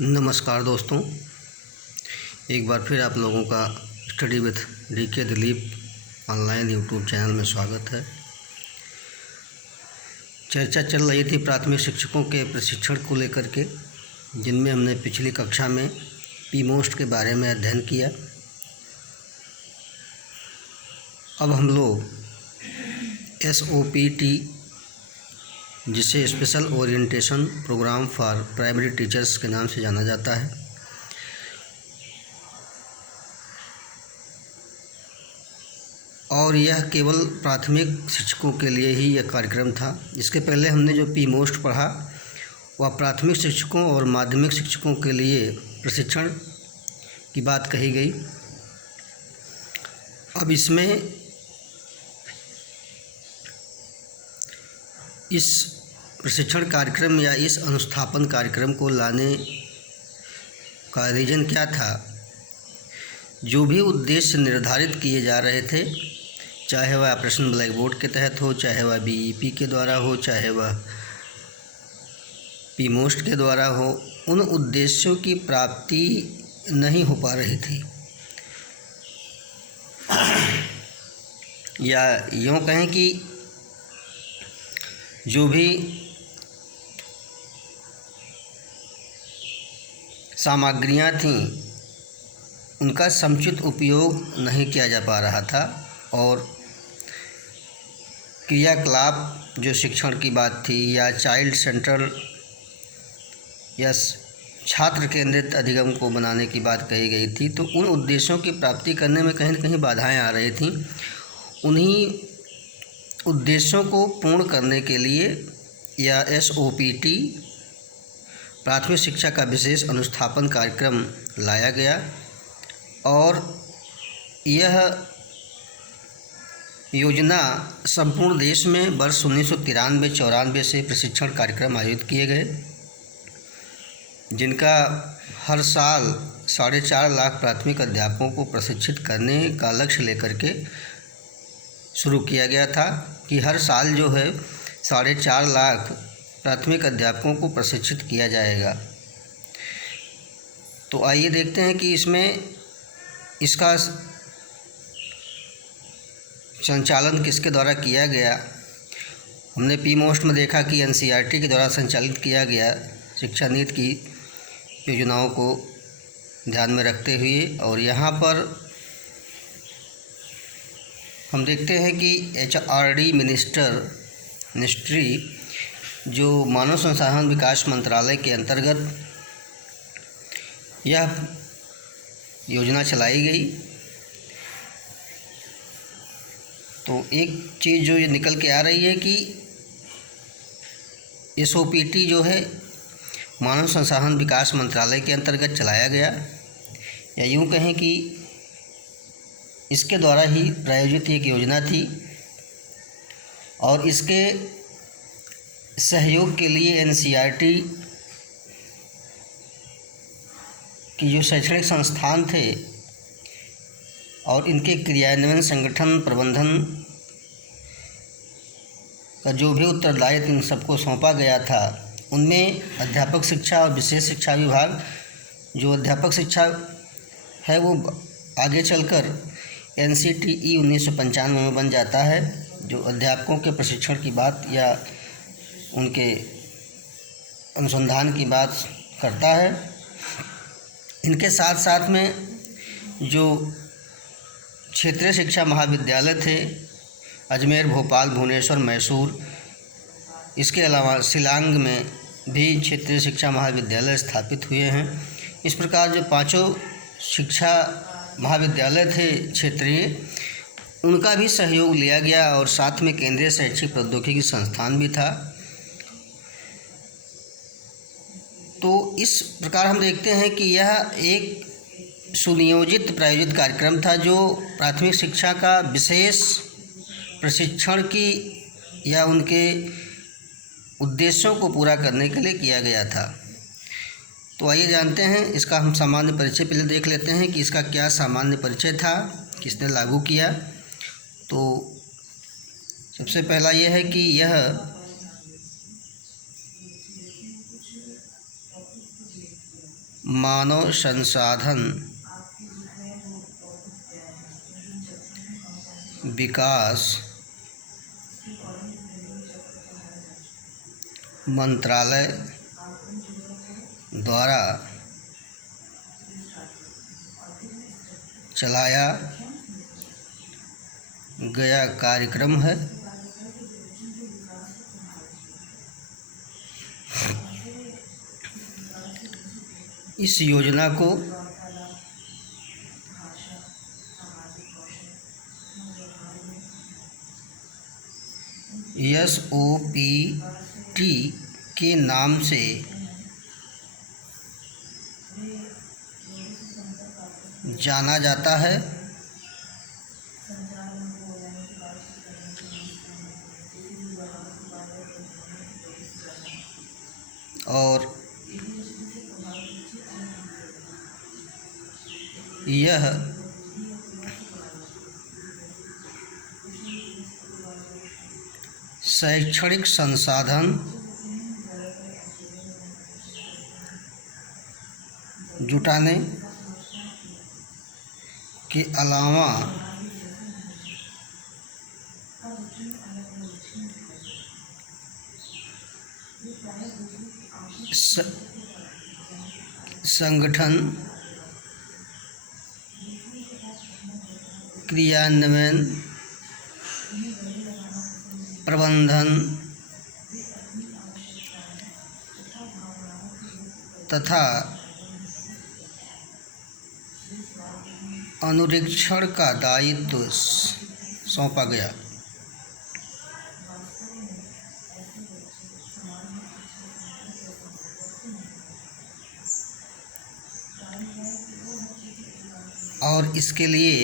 नमस्कार दोस्तों, एक बार फिर आप लोगों का study with DK Dilip online YouTube channel में स्वागत है। चर्चा चल रही थी प्राथमिक शिक्षकों के प्रशिक्षण को लेकर के, जिनमें हमने पिछली कक्षा में पीमोस्ट के बारे में अध्ययन किया। अब हम लोग SOPT, जिसे special orientation program for primary teachers के नाम से जाना जाता है, और यह केवल प्राथमिक शिक्षकों के लिए ही यह कार्यक्रम था। इसके पहले हमने जो पीमोस्ट पढ़ा वह प्राथमिक शिक्षकों और माध्यमिक शिक्षकों के लिए प्रशिक्षण की बात कही गई। अब इसमें इस प्रशिक्षण कार्यक्रम या इस अनुस्थापन कार्यक्रम को लाने का रीज़न क्या था। जो भी उद्देश्य निर्धारित किए जा रहे थे, चाहे वह ऑपरेशन ब्लैक बोर्ड के तहत हो, चाहे वह BEP के द्वारा हो, चाहे वह पीमोस्ट के द्वारा हो, उन उद्देश्यों की प्राप्ति नहीं हो पा रही थी। या यूँ कहें कि जो भी सामग्रियाँ थीं उनका समुचित उपयोग नहीं किया जा पा रहा था, और क्रियाकलाप जो शिक्षण की बात थी या चाइल्ड सेंटर या छात्र केंद्रित अधिगम को बनाने की बात कही गई थी, तो उन उद्देश्यों की प्राप्ति करने में कहीं न कहीं बाधाएं आ रही थीं। उन्हीं उद्देश्यों को पूर्ण करने के लिए या SOPT प्राथमिक शिक्षा का विशेष अनुस्थापन कार्यक्रम लाया गया, और यह योजना संपूर्ण देश में वर्ष 1993-94 से प्रशिक्षण कार्यक्रम आयोजित किए गए, जिनका हर साल 4.5 लाख प्राथमिक अध्यापकों को प्रशिक्षित करने का लक्ष्य लेकर के शुरू किया गया था कि हर साल जो है 4.5 लाख प्राथमिक अध्यापकों को प्रशिक्षित किया जाएगा। तो आइए देखते हैं कि इसका संचालन किसके द्वारा किया गया। हमने पीमोस्ट में देखा कि NCERT के द्वारा संचालित किया गया शिक्षा नीति की योजनाओं को ध्यान में रखते हुए, और यहाँ पर हम देखते हैं कि HRD मिनिस्ट्री जो मानव संसाधन विकास मंत्रालय के अंतर्गत यह योजना चलाई गई। तो एक चीज़ जो ये निकल के आ रही है कि SOPT जो है मानव संसाधन विकास मंत्रालय के अंतर्गत चलाया गया, या यूँ कहें कि इसके द्वारा ही प्रायोजित एक योजना थी, और इसके सहयोग के लिए NCERT की जो शैक्षणिक संस्थान थे और इनके क्रियान्वयन, संगठन, प्रबंधन का जो भी उत्तरदायित्व इन सबको सौंपा गया था, उनमें अध्यापक शिक्षा और विशेष शिक्षा विभाग, जो अध्यापक शिक्षा है वो आगे चलकर NCTE 1995 में बन जाता है, जो अध्यापकों के प्रशिक्षण की बात या उनके अनुसंधान की बात करता है। इनके साथ साथ में जो क्षेत्रीय शिक्षा महाविद्यालय थे, अजमेर, भोपाल, भुवनेश्वर, मैसूर, इसके अलावा शिलांग में भी क्षेत्रीय शिक्षा महाविद्यालय स्थापित हुए हैं। इस प्रकार जो 5 शिक्षा महाविद्यालय थे क्षेत्रीय, उनका भी सहयोग लिया गया, और साथ में केंद्रीय शैक्षिक प्रौद्योगिकी संस्थान भी था। तो इस प्रकार हम देखते हैं कि यह एक सुनियोजित प्रायोजित कार्यक्रम था, जो प्राथमिक शिक्षा का विशेष प्रशिक्षण की या उनके उद्देश्यों को पूरा करने के लिए किया गया था। तो आइए जानते हैं, इसका हम सामान्य परिचय पहले देख लेते हैं कि इसका क्या सामान्य परिचय था, किसने लागू किया। तो सबसे पहला यह है कि यह मानव संसाधन विकास मंत्रालय द्वारा चलाया गया कार्यक्रम है। इस योजना को SOPT के नाम से जाना जाता है और यह शैक्षणिक संसाधन जुटाने के अलावा संगठन, क्रियान्वयन, प्रबंधन तथा अनुरीक्षण का दायित्व सौंपा गया। और इसके लिए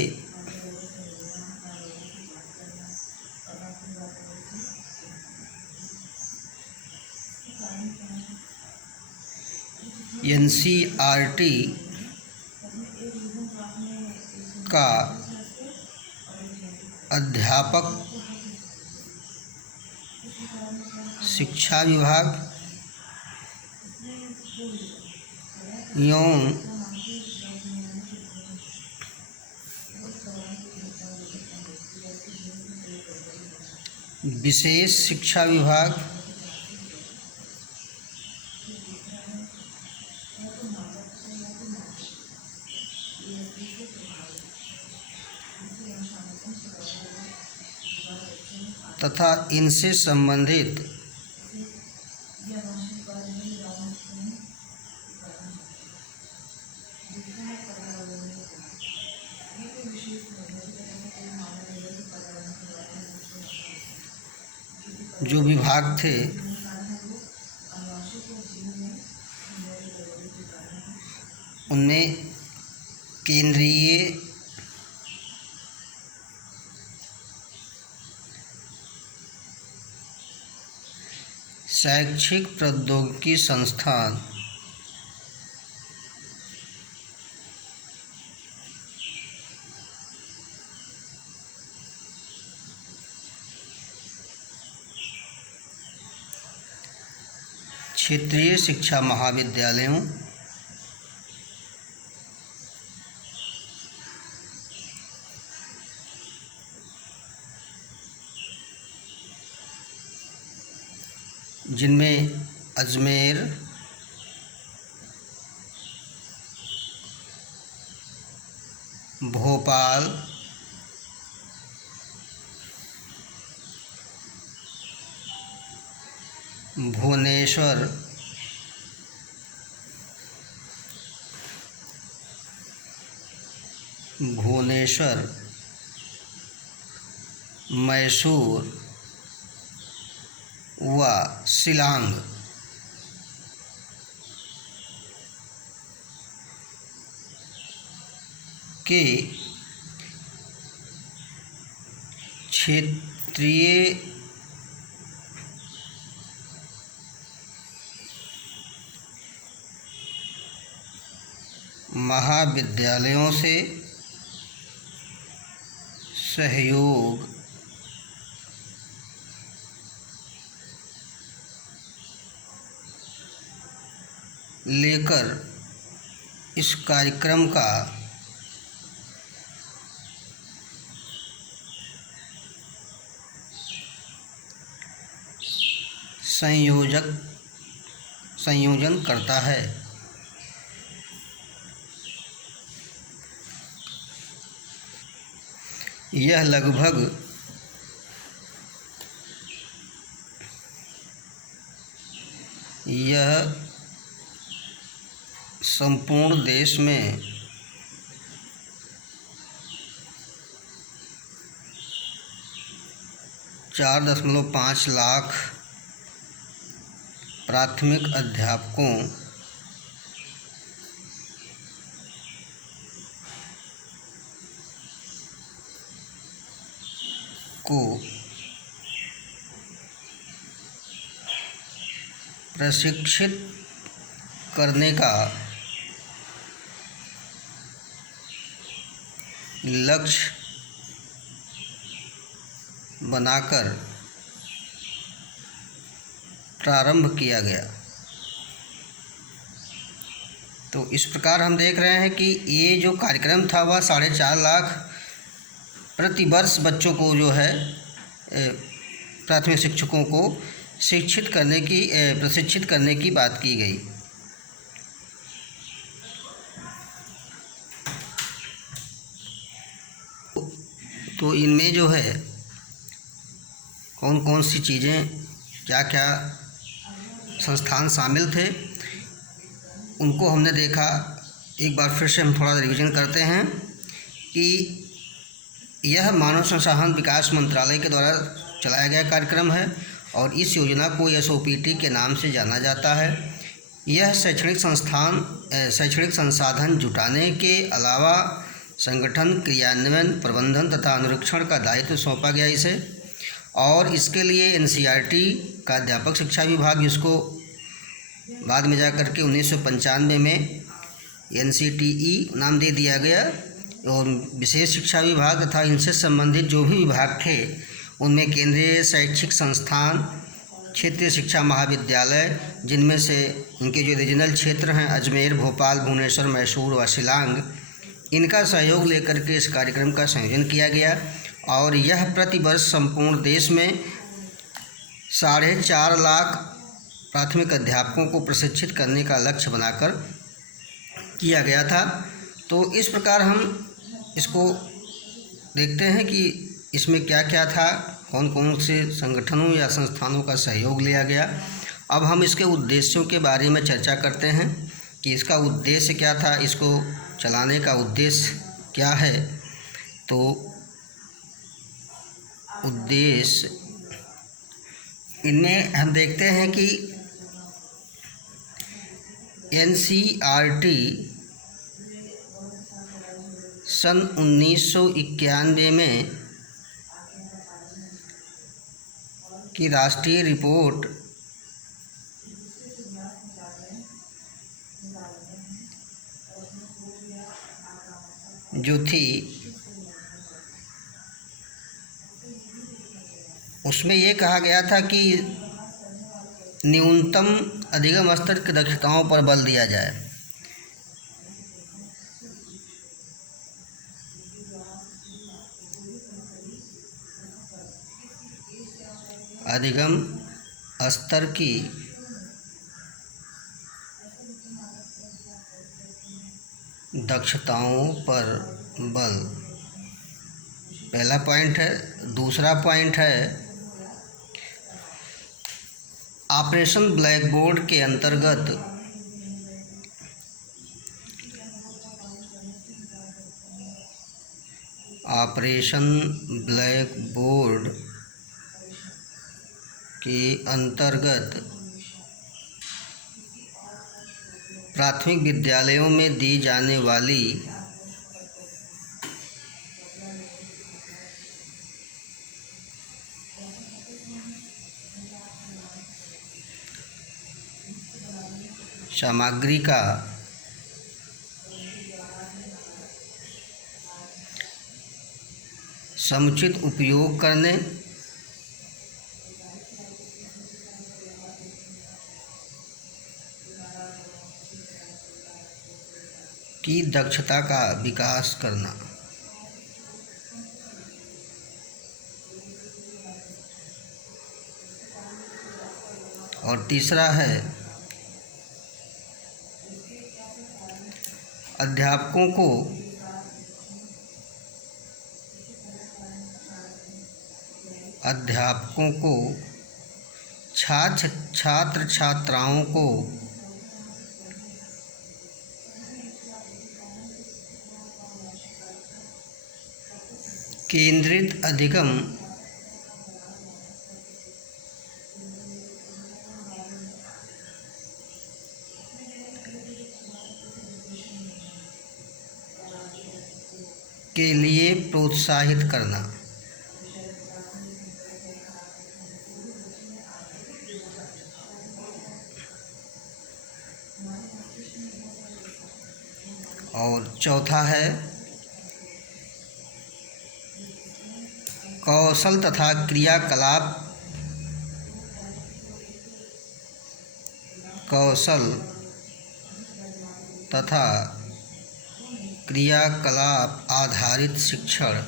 NCERT का अध्यापक शिक्षा विभाग एवं विशेष शिक्षा विभाग तथा इनसे संबंधित जो विभाग थे उनमें केंद्रीय शैक्षिक प्रौद्योगिकी संस्थान, क्षेत्रीय शिक्षा महाविद्यालयों, जिनमें अजमेर, भोपाल, भुवनेश्वर, मैसूर व शिलांग के क्षेत्रीय महाविद्यालयों से सहयोग लेकर इस कार्यक्रम का संयोजन करता है। यह संपूर्ण देश में 4.5 लाख प्राथमिक अध्यापकों को प्रशिक्षित करने का लक्ष्य बनाकर प्रारंभ किया गया। तो इस प्रकार हम देख रहे हैं कि ये जो कार्यक्रम था वह 4.5 लाख प्रति वर्ष बच्चों को जो है प्राथमिक शिक्षकों को प्रशिक्षित करने की बात की गई। तो इनमें जो है कौन कौन सी चीज़ें, क्या क्या संस्थान शामिल थे, उनको हमने देखा। एक बार फिर से हम थोड़ा रिवीजन करते हैं कि यह मानव संसाधन विकास मंत्रालय के द्वारा चलाया गया कार्यक्रम है और इस योजना को SOPT के नाम से जाना जाता है। यह शैक्षणिक संसाधन जुटाने के अलावा संगठन, क्रियान्वयन, प्रबंधन तथा अनुरक्षण का दायित्व सौंपा गया इसे। और इसके लिए NCERT का अध्यापक शिक्षा विभाग, जिसको बाद में जाकर के 1995 में NCTE नाम दे दिया गया, और विशेष शिक्षा विभाग तथा इनसे संबंधित जो भी विभाग थे उनमें केंद्रीय शैक्षिक संस्थान, क्षेत्रीय शिक्षा महाविद्यालय, जिनमें से इनके जो रीजनल क्षेत्र हैं अजमेर, भोपाल, भुवनेश्वर, मैसूर व शिलांग, इनका सहयोग लेकर के इस कार्यक्रम का संयोजन किया गया। और यह प्रतिवर्ष संपूर्ण देश में 4.5 लाख प्राथमिक अध्यापकों को प्रशिक्षित करने का लक्ष्य बनाकर किया गया था। तो इस प्रकार हम इसको देखते हैं कि इसमें क्या क्या था, कौन कौन से संगठनों या संस्थानों का सहयोग लिया गया। अब हम इसके उद्देश्यों के बारे में चर्चा करते हैं कि इसका उद्देश्य क्या था, इसको चलाने का उद्देश्य क्या है। तो उद्देश्य इनमें हम देखते हैं कि NCERT सन 1991 में की राष्ट्रीय रिपोर्ट जो थी उसमें ये कहा गया था कि न्यूनतम अधिगम स्तर की दक्षताओं पर बल दिया जाए। अधिगम स्तर की दक्षताओं पर बल, पहला पॉइंट है। दूसरा पॉइंट है ऑपरेशन ब्लैक बोर्ड के अंतर्गत ऑपरेशन ब्लैक बोर्ड के अंतर्गत प्राथमिक विद्यालयों में दी जाने वाली सामग्री का समुचित उपयोग करने, की दक्षता का विकास करना। और तीसरा है अध्यापकों को छात्र छात्राओं को केंद्रित अधिगम के लिए प्रोत्साहित करना। और चौथा है कौशल तथा क्रियाकलाप आधारित शिक्षण।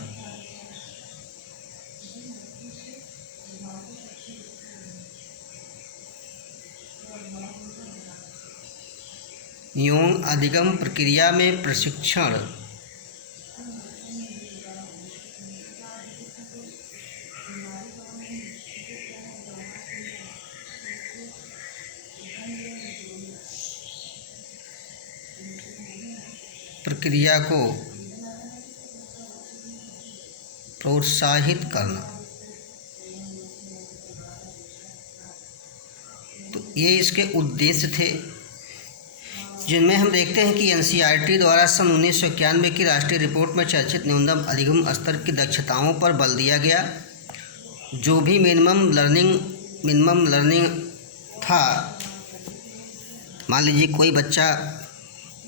यौन अधिगम प्रक्रिया में प्रशिक्षण। प्रक्रिया को प्रोत्साहित करना। तो ये इसके उद्देश्य थे, जिनमें हम देखते हैं कि एनसीईआरटी द्वारा सन 1991 की राष्ट्रीय रिपोर्ट में चर्चित न्यूनतम अधिगम स्तर की दक्षताओं पर बल दिया गया। जो भी मिनिमम लर्निंग था, मान लीजिए कोई बच्चा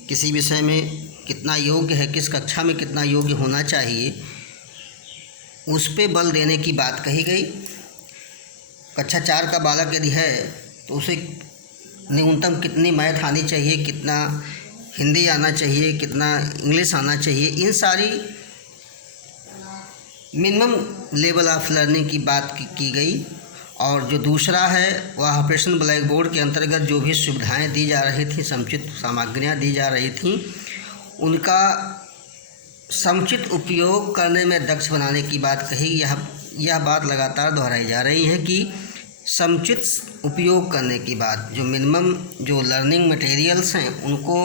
किसी विषय में कितना योग्य है, किस कक्षा में कितना योग्य होना चाहिए, उस पे बल देने की बात कही गई। कक्षा 4 का बालक यदि है तो उसे न्यूनतम कितनी मैथ आनी चाहिए, कितना हिंदी आना चाहिए, कितना इंग्लिश आना चाहिए, इन सारी मिनिमम लेवल ऑफ लर्निंग की बात की गई। और जो दूसरा है वह ऑपरेशन ब्लैक बोर्ड के अंतर्गत जो भी सुविधाएं दी जा रही थी, समुचित सामग्रियां दी जा रही थीं, उनका समुचित उपयोग करने में दक्ष बनाने की बात कही। यह बात लगातार दोहराई जा रही है कि समुचित उपयोग करने की बात, जो मिनिमम जो लर्निंग मटेरियल्स हैं उनको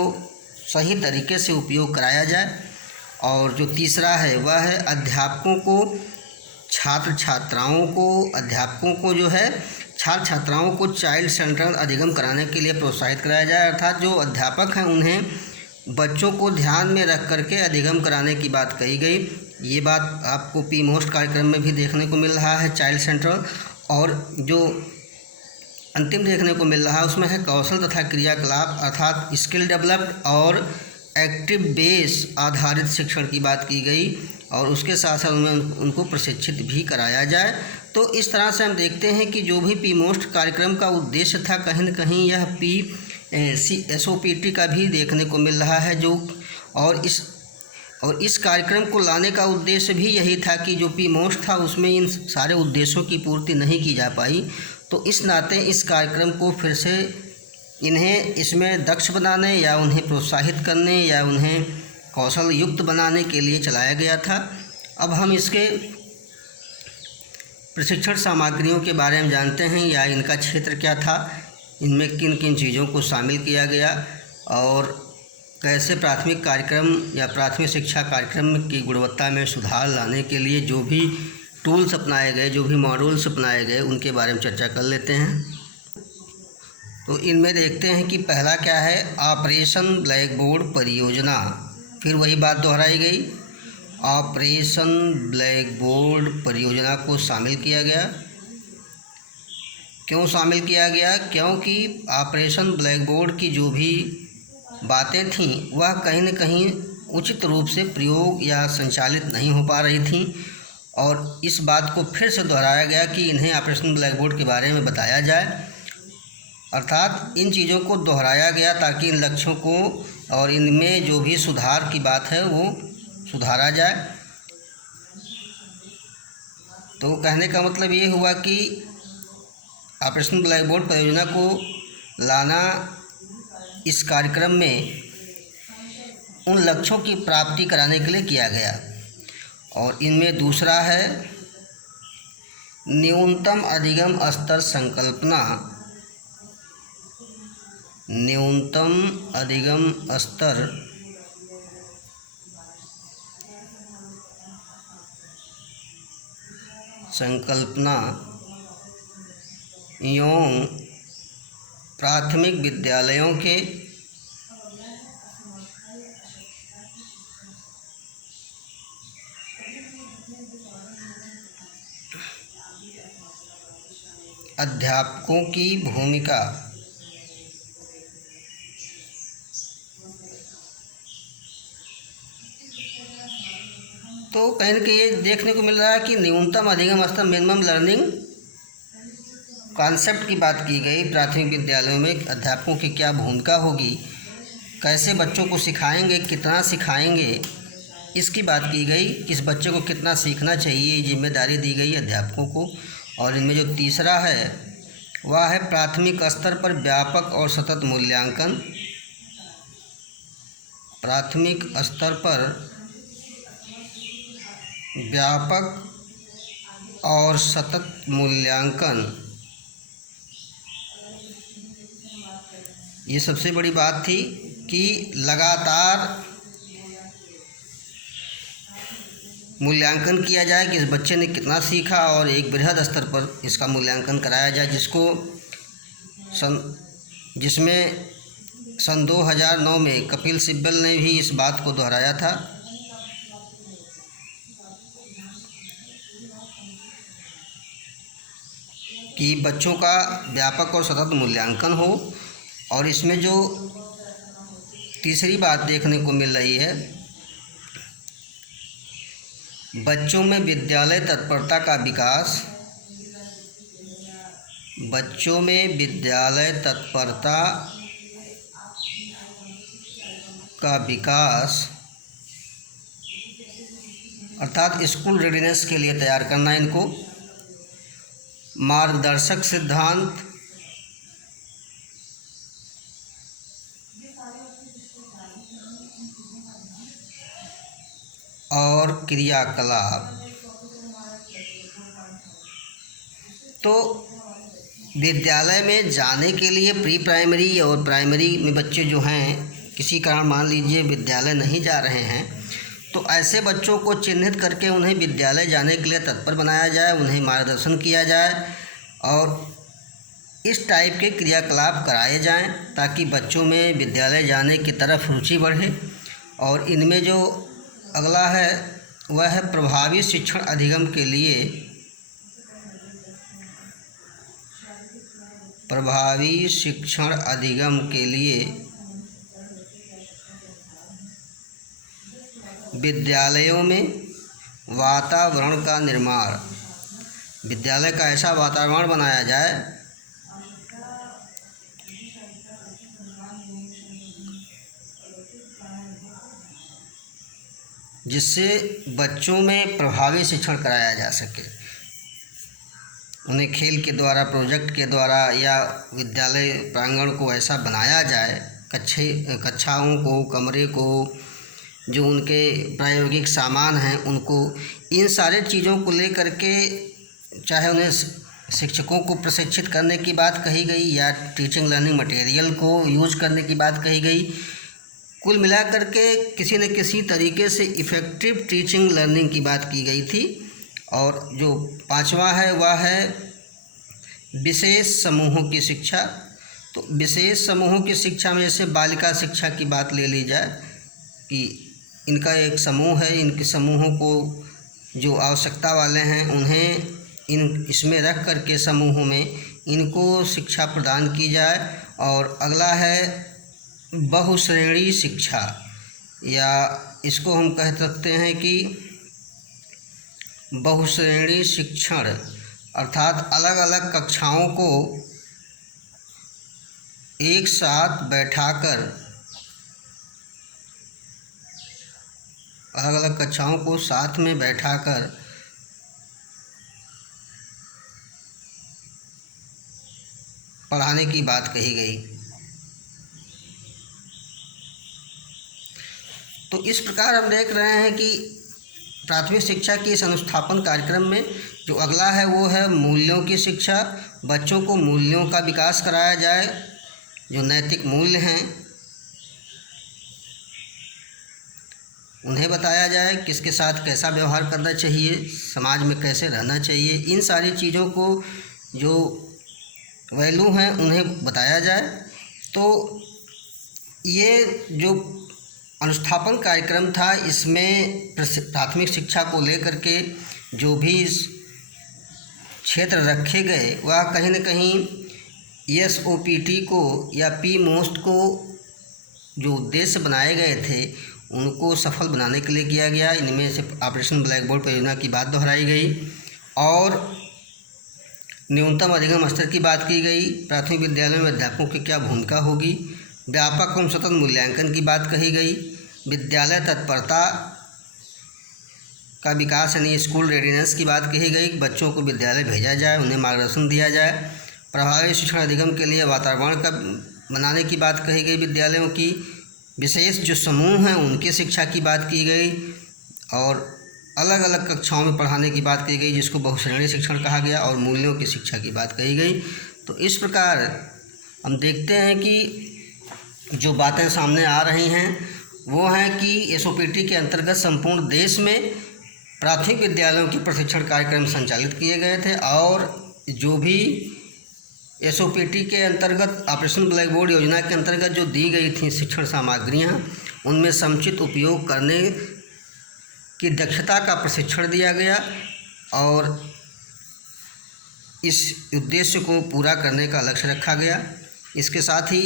सही तरीके से उपयोग कराया जाए। और जो तीसरा है वह है अध्यापकों को छात्र छात्राओं को चाइल्ड सेंट्रल अधिगम कराने के लिए प्रोत्साहित कराया जाए, अर्थात जो अध्यापक हैं उन्हें बच्चों को ध्यान में रख करके अधिगम कराने की बात कही गई। ये बात आपको पी मोस्ट कार्यक्रम में भी देखने को मिल रहा है, चाइल्ड सेंट्रल। और जो अंतिम देखने को मिल रहा है उसमें है कौशल तथा क्रियाकलाप अर्थात स्किल डेवलप्ड और एक्टिव बेस आधारित शिक्षण की बात की गई। और उसके साथ साथ उनमें उनको प्रशिक्षित भी कराया जाए। तो इस तरह से हम देखते हैं कि जो भी पी मोस्ट कार्यक्रम का उद्देश्य था, कहीं न कहीं यह SOPT का भी देखने को मिल रहा है। और इस कार्यक्रम को लाने का उद्देश्य भी यही था कि जो पी मोस्ट था उसमें इन सारे उद्देश्यों की पूर्ति नहीं की जा पाई। तो इस नाते इस कार्यक्रम को फिर से इन्हें इसमें दक्ष बनाने या उन्हें प्रोत्साहित करने या उन्हें कौशल युक्त बनाने के लिए चलाया गया था। अब हम इसके प्रशिक्षण सामग्रियों के बारे में जानते हैं, या इनका क्षेत्र क्या था, इनमें किन किन चीज़ों को शामिल किया गया और कैसे प्राथमिक कार्यक्रम या प्राथमिक शिक्षा कार्यक्रम की गुणवत्ता में सुधार लाने के लिए जो भी टूल्स अपनाए गए, जो भी मॉड्यूल्स अपनाए गए, उनके बारे में चर्चा कर लेते हैं। तो इनमें देखते हैं कि पहला क्या है, ऑपरेशन ब्लैक बोर्ड परियोजना। फिर वही बात दोहराई गई, ऑपरेशन ब्लैक बोर्ड परियोजना को शामिल किया गया। क्यों शामिल किया गया? क्योंकि ऑपरेशन ब्लैक बोर्ड की जो भी बातें थीं वह कहीं न कहीं उचित रूप से प्रयोग या संचालित नहीं हो पा रही थीं। और इस बात को फिर से दोहराया गया कि इन्हें ऑपरेशन ब्लैक बोर्ड के बारे में बताया जाए। अर्थात इन चीज़ों को दोहराया गया ताकि इन लक्ष्यों को और इनमें जो भी सुधार की बात है वो सुधारा जाए। तो कहने का मतलब ये हुआ कि ऑपरेशन ब्लैक बोर्ड परियोजना को लाना इस कार्यक्रम में उन लक्ष्यों की प्राप्ति कराने के लिए किया गया। और इनमें दूसरा है न्यूनतम अधिगम स्तर संकल्पना। न्यूनतम अधिगम स्तर संकल्पना एवं प्राथमिक विद्यालयों के अध्यापकों की भूमिका। तो कहीं न कहीं ये देखने को मिल रहा है कि न्यूनतम अधिगम स्तर मिनिमम लर्निंग कॉन्सेप्ट की बात की गई। प्राथमिक विद्यालयों में अध्यापकों की क्या भूमिका होगी, कैसे बच्चों को सिखाएंगे, कितना सिखाएंगे, इसकी बात की गई। किस बच्चे को कितना सीखना चाहिए, जिम्मेदारी दी गई अध्यापकों को। और इनमें जो तीसरा है वह है प्राथमिक स्तर पर व्यापक और सतत मूल्यांकन। प्राथमिक स्तर पर व्यापक और सतत मूल्यांकन, ये सबसे बड़ी बात थी कि लगातार मूल्यांकन किया जाए कि इस बच्चे ने कितना सीखा और एक बृहद स्तर पर इसका मूल्यांकन कराया जाए, जिसमें सन 2009 में कपिल सिब्बल ने भी इस बात को दोहराया था। कि बच्चों का व्यापक और सतत मूल्यांकन हो। और इसमें जो तीसरी बात देखने को मिल रही है, बच्चों में विद्यालय तत्परता का विकास। बच्चों में विद्यालय तत्परता का विकास अर्थात स्कूल रेडीनेस के लिए तैयार करना इनको। मार्गदर्शक सिद्धांत और क्रियाकलाप। तो विद्यालय में जाने के लिए प्री प्राइमरी और प्राइमरी में बच्चे जो हैं, किसी कारण मान लीजिए विद्यालय नहीं जा रहे हैं, तो ऐसे बच्चों को चिन्हित करके उन्हें विद्यालय जाने के लिए तत्पर बनाया जाए, उन्हें मार्गदर्शन किया जाए और इस टाइप के क्रियाकलाप कराए जाएं ताकि बच्चों में विद्यालय जाने की तरफ रुचि बढ़े। और इनमें जो अगला है वह है प्रभावी शिक्षण अधिगम के लिए। प्रभावी शिक्षण अधिगम के लिए विद्यालयों में वातावरण का निर्माण। विद्यालय का ऐसा वातावरण बनाया जाए जिससे बच्चों में प्रभावी शिक्षण कराया जा सके। उन्हें खेल के द्वारा, प्रोजेक्ट के द्वारा या विद्यालय प्रांगण को ऐसा बनाया जाए, कक्षाओं को, कमरे को, जो उनके प्रायोगिक सामान हैं उनको, इन सारे चीज़ों को लेकर के चाहे उन्हें शिक्षकों को प्रशिक्षित करने की बात कही गई या टीचिंग लर्निंग मटेरियल को यूज करने की बात कही गई। कुल मिलाकर के किसी न किसी तरीके से इफ़ेक्टिव टीचिंग लर्निंग की बात की गई थी। और जो पांचवा है वह है विशेष समूहों की शिक्षा। तो विशेष समूहों की शिक्षा में जैसे बालिका शिक्षा की बात ले ली जाए कि इनका एक समूह है, इनके समूहों को जो आवश्यकता वाले हैं उन्हें इसमें रख कर के समूहों में इनको शिक्षा प्रदान की जाए। और अगला है बहुश्रेणी शिक्षा, या इसको हम कह सकते हैं कि बहुश्रेणी शिक्षण, अर्थात अलग अलग कक्षाओं को एक साथ बैठाकर अलग अलग कक्षाओं को साथ में बैठाकर पढ़ाने की बात कही गई। तो इस प्रकार हम देख रहे हैं कि प्राथमिक शिक्षा के इस अनुस्थापन कार्यक्रम में जो अगला है वो है मूल्यों की शिक्षा। बच्चों को मूल्यों का विकास कराया जाए, जो नैतिक मूल्य हैं उन्हें बताया जाए, किसके साथ कैसा व्यवहार करना चाहिए, समाज में कैसे रहना चाहिए, इन सारी चीज़ों को जो वैल्यू हैं उन्हें बताया जाए। तो ये जो अनुस्थापन कार्यक्रम था, इसमें प्राथमिक शिक्षा को लेकर के जो भी क्षेत्र रखे गए वह कहीं न कहीं SOPT को या PMOST को जो उद्देश्य बनाए गए थे उनको सफल बनाने के लिए किया गया। इनमें से ऑपरेशन ब्लैक बोर्ड परियोजना की बात दोहराई गई और न्यूनतम अधिगम स्तर की बात की गई। प्राथमिक विद्यालय में अध्यापकों की क्या भूमिका होगी, व्यापक एवं सतत मूल्यांकन की बात कही गई। विद्यालय तत्परता का विकास यानी स्कूल रेडीनेस की बात कही गई। बच्चों को विद्यालय भेजा जाए, उन्हें मार्गदर्शन दिया जाए। प्रभावी शिक्षण अधिगम के लिए वातावरण का बनाने की बात कही गई। विद्यालयों की विशेष जो समूह हैं उनकी शिक्षा की बात की गई और अलग अलग कक्षाओं में पढ़ाने की बात की गई, जिसको बहुश्रेणी शिक्षण कहा गया, और मूल्यों की शिक्षा की बात कही गई। तो इस प्रकार हम देखते हैं कि जो बातें सामने आ रही हैं वो हैं कि SOPT के अंतर्गत संपूर्ण देश में प्राथमिक विद्यालयों की प्रशिक्षण कार्यक्रम संचालित किए गए थे और जो भी SOPT के अंतर्गत ऑपरेशन ब्लैक बोर्ड योजना के अंतर्गत जो दी गई थी शिक्षण सामग्रियाँ, उनमें समुचित उपयोग करने की दक्षता का प्रशिक्षण दिया गया और इस उद्देश्य को पूरा करने का लक्ष्य रखा गया। इसके साथ ही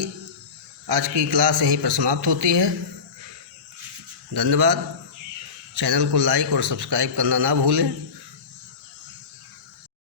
आज की क्लास यहीं पर समाप्त होती है। धन्यवाद। चैनल को लाइक और सब्सक्राइब करना ना भूलें।